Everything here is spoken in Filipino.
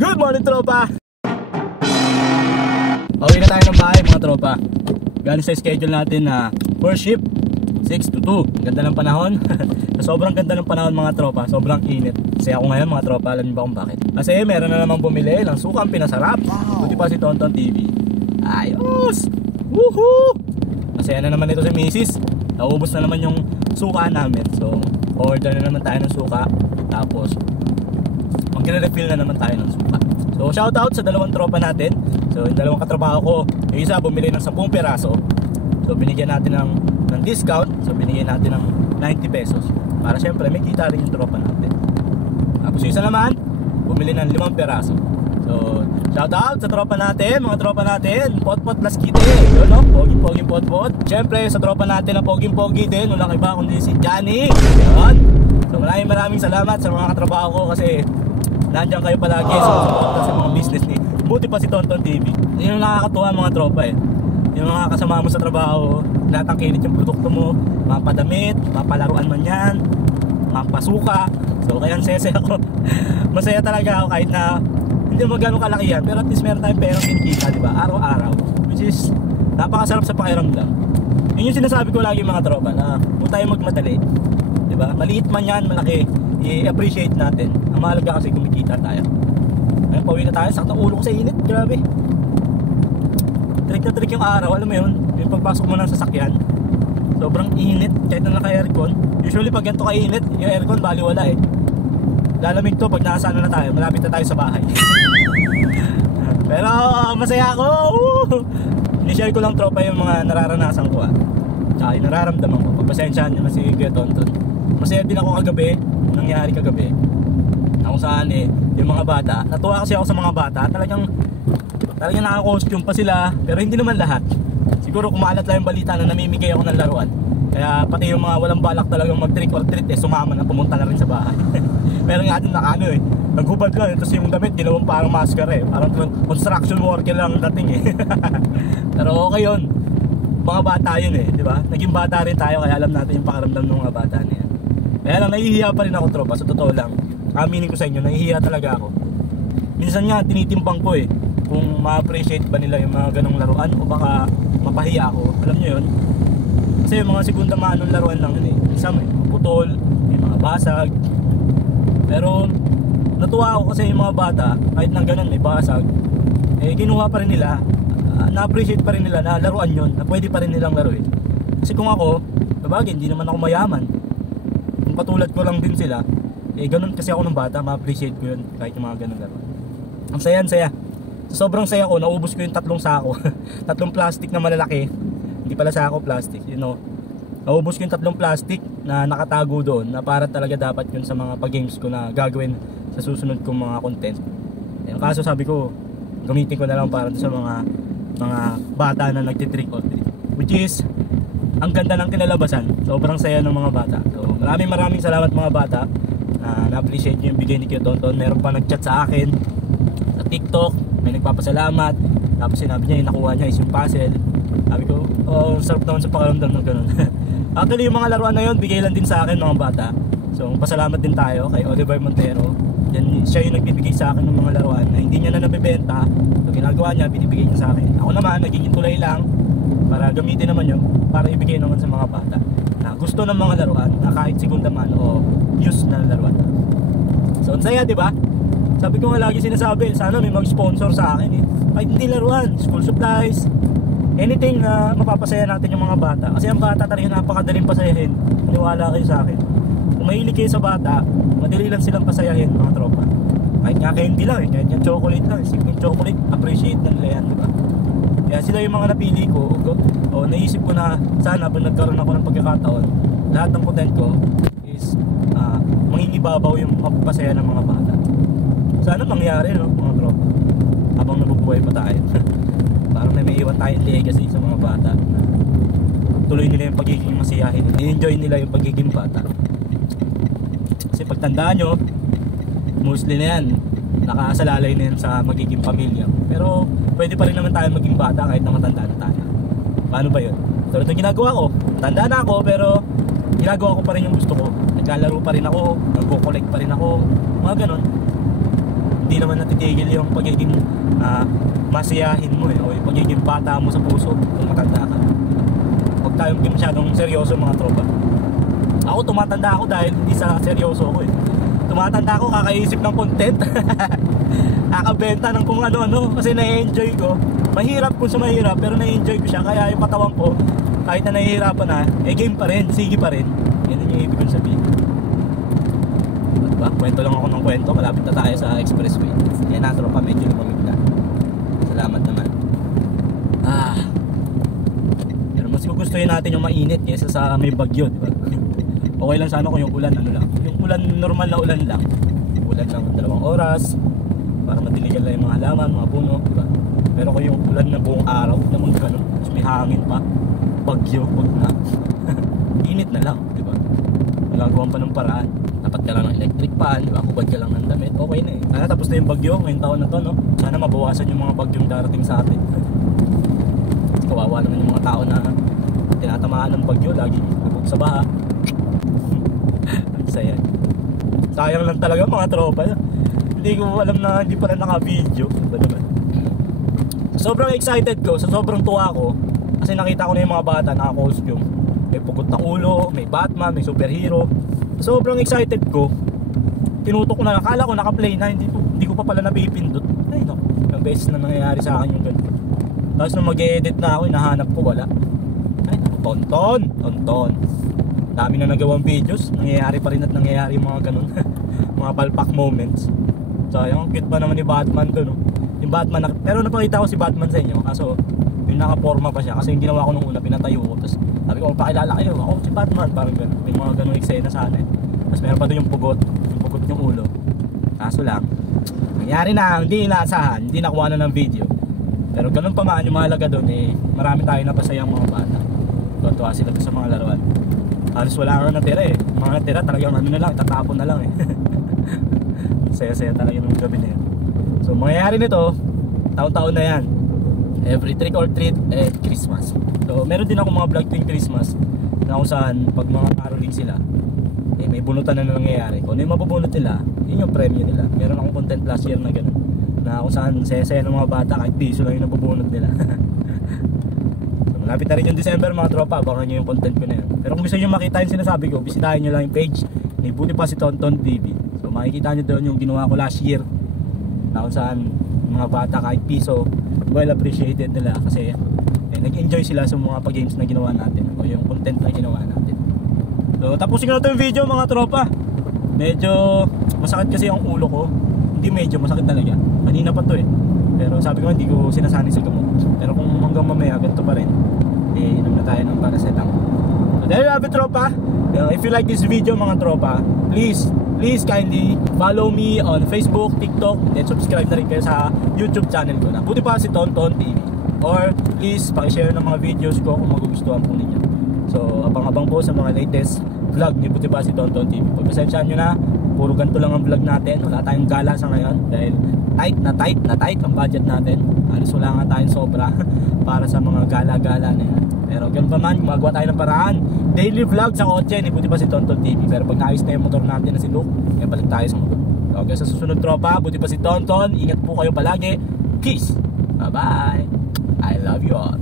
Good morning, tropa! Pauwi na tayo ng bahay, mga tropa. Galing sa schedule natin na first shift 6 to 2. Ganda ng panahon. Sobrang ganda ng panahon, mga tropa. Sobrang init. Kasi ako ngayon, mga tropa, alam niyo ba kung bakit? Kasi meron na namang bumili ng sukang pinasarap. Buti pa si Tonton TV. Ayos! Woohoo! Masaya na naman ito si Mrs. Naubos na naman yung suka namin. So, order na naman tayo ng suka. Tapos magre-refill na naman tayo ng suka. So shoutout sa dalawang tropa natin. So yung dalawang katrabaho ko, yung isa bumili ng 10 peraso. So binigyan natin ng discount. So binigyan natin ng 90 pesos. Para syempre may kita rin yung tropa natin. Tapos yung isa naman bumili ng 5 peraso. So shoutout sa tropa natin, mga tropa natin, Potpot plus Kite, yun, no? Poging Potpot. Syempre sa tropa natin na poging din, walang iba kundi si Johnny. Yun. So maraming salamat sa mga katrabaho ko kasi nandiyan kayo palagi sa mga business ni buti pa si Tonton TV. Yun yung nakakatuwa, mga tropa eh. Yung mga kasama mo sa trabaho, natangkilit yung produkto mo, mapadamit, mapalaruan man yan, mapasuka. So kaya sese ako. Masaya talaga ako kahit na hindi mo gano'ng kalaki yan, pero at least meron tayong perang kinikita, diba? Araw-araw. Which is napakasarap sa pakiramdam. Yun yung sinasabi ko lagi, mga tropa, na huwag tayo magmadali, diba? Maliit man yan, malaki, i-appreciate natin. Ang mahalaga kasi kumikita tayo. Ngayon pauwi na tayo, sakta ulo ko sa init, grabe. Trick na trick yung araw, alam mo yun, yung pagpasok mo ng sasakyan, sobrang init kahit na naka-aircon. Usually pag ganito ka-init, yung aircon baliwala eh. Lalamig to pag nasa na tayo, malapit na tayo sa bahay. Pero masaya ako. Ni-share ko lang, tropa, yung mga nararanasan ko tsaka yung nararamdaman ko. Pagpasensyahan nyo na si Kuya Tonton. Masaya din ako kagabi, nangyari kagabi, na kung saan yung mga bata, natuwa kasi ako sa mga bata, talagang naka-costume pa sila, pero hindi naman lahat. Siguro kumalat lang yung balita na namimigay ako ng laruan, kaya pati yung mga walang balak talagang mag-trick or treat sumama na, pumunta na rin sa bahay. Meron nga din na naghubad lang, tapos yung damit ginawang parang maskara parang construction worker lang dating pero okay yun, mga bata yun di ba? Naging bata rin tayo, kaya alam natin yung pakaramdam ng mga bata na yan. Kaya lang, nahihiya pa rin ako, tropa, sa totoo lang. Aminin ko sa inyo, nahihiya talaga ako. Minsan nga, tinitimbang ko kung ma-appreciate ba nila yung mga ganong laruan o baka mapahiya ako. Alam nyo yun? Kasi yung mga segunda manong laruan lang yun Isa may putol, may mga basag. Pero natuwa ako kasi yung mga bata, kahit nang ganon may basag, kinuha pa rin nila, na-appreciate pa rin nila na laruan yun, na pwede pa rin nilang laruin. Kasi kung ako, sabagay, hindi naman ako mayaman, kung patulad ko lang din sila, ganun kasi ako ng bata, ma-appreciate ko yun kahit yung mga ganun laruan. Ang saya. Sobrang saya ko, naubos ko yung 3 sako. 3 plastic na malalaki, hindi pala sako, plastic, naubos ko yung 3 plastic na nakatago doon, na para talaga dapat yun sa mga pag-games ko na gagawin sa susunod kong mga content. Kaso sabi ko, gamitin ko na lang para sa mga bata na nagtitrick or treat, which is ang ganda ng kinalabasan. Sobrang saya ng mga bata. So maraming salamat, mga bata, na-appreciate nyo yung bigay ni Kuya Tonton. Meron pa nag-chat sa akin sa TikTok, may nagpapasalamat, tapos sinabi niya yung nakuha niya is yung puzzle. Sabi ko, sarap naman sa pakiramdam ng ganun. Actually yung mga laruan na yun, bigay lang din sa akin, mga bata. So pasalamat din tayo kay Oliver Montero. Siya yung nagbibigay sa akin ng mga laruan na hindi niya na nabibenta. So ginagawa niya, binibigay niya sa akin. Ako naman, nagiging tulay lang para gamitin naman yun, para ibigay naman sa mga bata na gusto ng mga laruan, na kahit segunda man o use na laruan. So ang saya, diba? Sabi ko nga lagi sinasabi, sana may mag-sponsor sa akin kahit hindi laruan, school supplies, anything na mapapasaya natin yung mga bata. Kasi ang bata talaga napakadaling pasayahin. Maniwala kayo sa akin. Kung mahilig kayo sa bata, madali lang silang pasayahin, mga tropa. Kahit nga candy lang kahit nga chocolate lang, simple chocolate, appreciate na nila yan, diba? Kaya sila yung mga napili ko. Naisip ko na sana pag nagkaroon ako ng pagkakataon, lahat ng content ko is mangingibabaw yung mapapasaya ng mga bata. Sana mangyari, mga tropa, habang nabubuhay pa tayo. Parang may iwan tayong legacy sa mga bata, tuloy nila yung pagiging masiyahin nila, i-enjoy nila yung pagiging bata. Kasi pagtandaan nyo, mostly na yan, nakaasalalay na yan sa magiging pamilya. Pero pwede pa rin naman tayo maging bata kahit na matanda na tayo. Paano ba yun? So ito ginagawa ko, tanda na ako, pero ginagawa ko pa rin yung gusto ko. Naglalaro pa rin ako, nagko-collect pa rin ako, mga ganon. hindi naman natitigil yung pagiging masiyahin mo o yung pagiging bata mo sa puso kung matanda ka. Huwag tayong masyadong seryoso mga tropa. Ako tumatanda ako dahil hindi sa seryoso ko Tumatanda ako kakaisip ng content. Kakabenta ng kung ano-ano kasi na-enjoy ko. Mahirap kung sa mahirap pero na-enjoy ko siya, kaya yung katawan ko kahit na nahihirapan na, game pa rin, sige pa rin. Yan yung ibig kong sabihin. Diba? Kwento lang ako ng kwento, malapit na tayo sa expressway. Kaya na tropa, medyo lumamig na. Salamat naman. Pero mas gugustuhin natin yung mainit kaysa sa may bagyo, diba? Okay lang sana kung yung ulan, yung ulan, normal na ulan lang. Ulan lang 2 oras para madiligan lang yung mga halaman, mga puno, diba? Pero kung yung ulan na buong araw naman ganun, may hangin pa, bagyo, wag na. Init na lang, diba? Nagagawan pa ng paraan. Dapat ka lang ng electric fan, diba? Kubad ka lang ng damit, okay na Sana tapos na yung bagyo ngayong taon na to, no? Sana mabawasan yung mga bagyong darating sa atin. Kawawa naman yung mga tao na tinatamaan ng bagyo, lagi lubog sa baha. Ang saya. Sayang lang talaga mga tropa. Hindi ko alam na hindi pala naka-video. Diba naman? Sobrang excited ko, sobrang tuwa ko kasi nakita ko na yung mga bata naka-costume. May pugot na ulo, may Batman, may superhero. Sobrang excited ko. Tinutok ko na, akala ko naka-play na, hindi ko pa pala napipindot. Ay no, ilang beses na nangyayari sa akin yung ganun. Tapos nung mag-edit na ako, hinahanap ko, wala. Ay no, tonton. Dami na nagawang videos, nangyayari pa rin at nangyayari yung mga ganun. Mga palpak moments. Sayang, cute pa naman ni Batman to, no? Yung Batman, pero napakita ko si Batman sa inyo, kaso yung nakaporma pa siya kasi yung ginawa ko nung una, pinatayo ko. Tapos sabi ko, pakilala kayo, ako si Batman, parang gano'n. May mga ganung eksena sa atin. Tapos meron pa doon yung pugot yung ulo. Kaso lang, nangyari na, hindi inaasahan, hindi nakuha na ng video. Pero ganun pa man, yung mahalaga doon marami tayo napasayang mga bata. Tuwa sila sa mga laruan. Halos wala nga natira mga natira talagang na lang, tatapon na lang saya-saya talaga yung gabi na yan. So mangyayari nito, taon-taon na yan. Every trick or treat Christmas. So meron din ako mga vlog tuwing Christmas na kung saan pag mga caroling sila may bunutan na nangyayari. Kung ano yung mabubunot nila, yun yung premyo nila. Meron akong content last year na gano'n, na kung saan saya-saya ng mga bata kahit piso lang yung nabubunot nila. So malapit na rin yung December mga tropa, abangan nyo yung content ko na yan. Pero kung gusto nyo makita yung sinasabi ko, bisitahin nyo lang yung page ni Buti Pa Si Tonton TV. So makikita nyo doon yung ginawa ko last year na kung saan mga bata kahit piso well appreciated nila kasi nag-enjoy sila sa mga pag-games na ginawa natin o yung content na ginawa natin. So tapusin ko na ito yung video mga tropa. Medyo masakit kasi ang ulo ko. Hindi medyo masakit talaga. Kanina pa to pero sabi ko hindi ko sinasanay sa gamot. Pero kung hanggang mamaya ganito pa rin, inom na tayo ng paracetamol. So there you have it tropa. If you like this video mga tropa, please kindly follow me on Facebook, TikTok, and subscribe na rin kayo sa YouTube channel ko na Buti Pa Si Tonton TV. Or please pakishare ng mga videos ko kung magugustuhan po ninyo. So abang-abang po sa mga latest vlog ni Buti Pa Si Tonton TV. Pagpasensyahan nyo na, puro ganito lang ang vlog natin. Wala tayong gala sa ngayon dahil tight ang budget natin. Halos wala nga tayong sobra para sa mga gala-gala na yan. Pero ganun pa man, gumagawa tayo ng paraan. Daily vlog sa kotse ni Buti Pa Si Tonton TV. Pero pag naayos na yung motor natin na si Luke, balik tayo sa motor. Okay, sa susunod tropa, Buti Pa Si Tonton. Ingat po kayo palagi. Peace. Bye bye. I love you all.